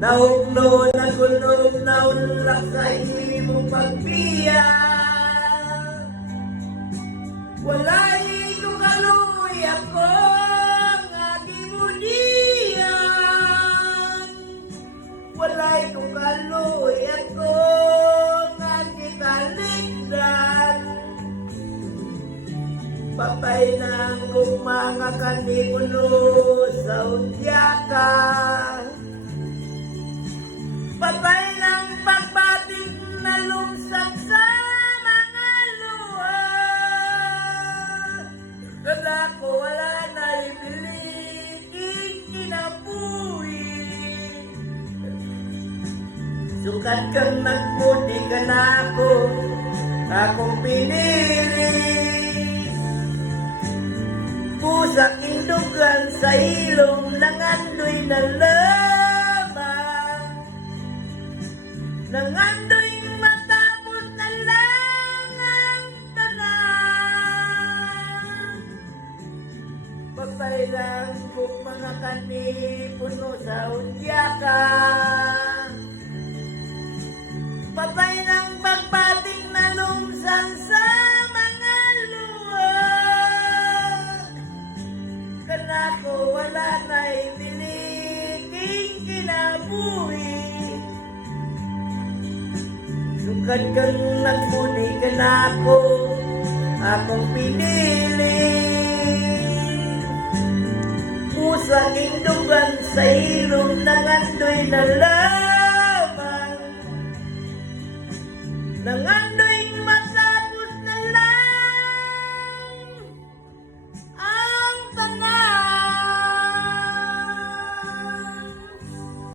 Naugno na kunog na ulak sa imong pagbiya. Walay ko kaluy ako nga gimunian. Walay ko kaluy ako nga gikaligdan. Patay ng mga kanibulo sa udyaka. Patay ng pagbating na lumsag sa mga luha. Kada ko wala na ibilikin kinabuhi. Sukat kang nagmudi ka na ako, akong pinili. Pusak indugan sa ilong nangandoy na lamang. Nangandoy matapos na lang ang tanan. Patay lang kung mga kanipuno sa udyaka. Patay ng pagbating na lumsan sa mga luha. Kanako wala na itiliking kinabuhi. Sukat kang nagmuni ka na ako, akong pinili. Pusa indugan sa ilong nangandoy na lang.